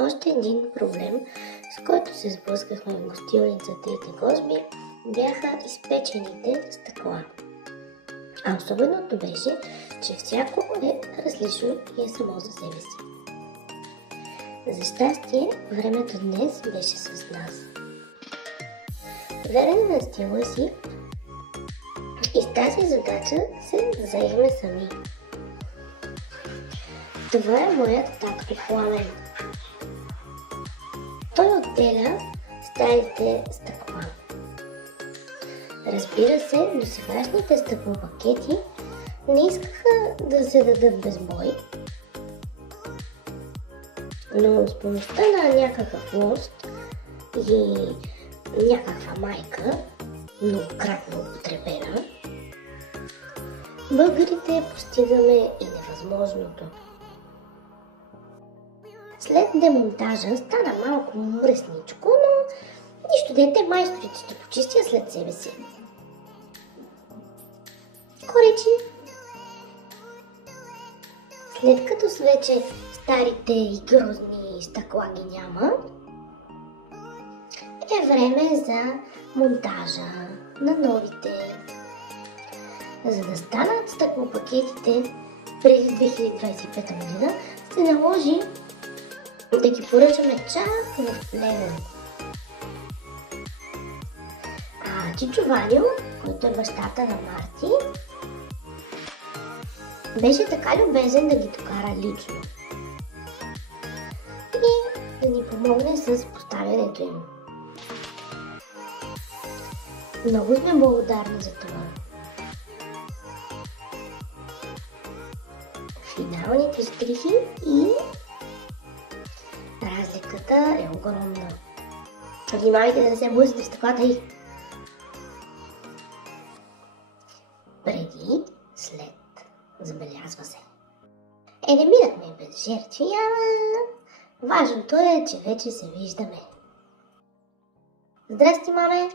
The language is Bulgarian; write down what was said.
Още един проблем, с който се сблъскахме в гостилница Трите госби, бяха изпечените стъкла. А особеното беше, че всяко е различно и е само за себе си. За щастие, времето днес беше с нас. Верен на стила си и с тази задача се заехме сами. Това е моят татко Пламен. Той отделя старите стъкла. Разбира се, досегашните стъклопакети не искаха да се дадат без бой, но с помощта на някакъв лост и някаква майка, многократно употребена, българите постигаме и невъзможното. След демонтажа стана малко мръсничко, но нищо дете, майсторите ще почистя след себе си. Коречи. След като с вече старите и грозни стъкла ги няма, е време за монтажа на новите. За да станат стъклопакетите преди 2025 година, се наложи да ги поръчаме чак в Плевен. Чичо Ваньо, който е бащата на Марти, беше така любезен да ги докара лично и да ни помогне с поставянето им. Много сме благодарни за това. Финалните штрихи и разликата е огромна. Внимавайте да не се блъснете в стъклата и преди, след, забелязва се. Не минахме без жертви, ама важното е, че вече се виждаме. Здрасти, маме!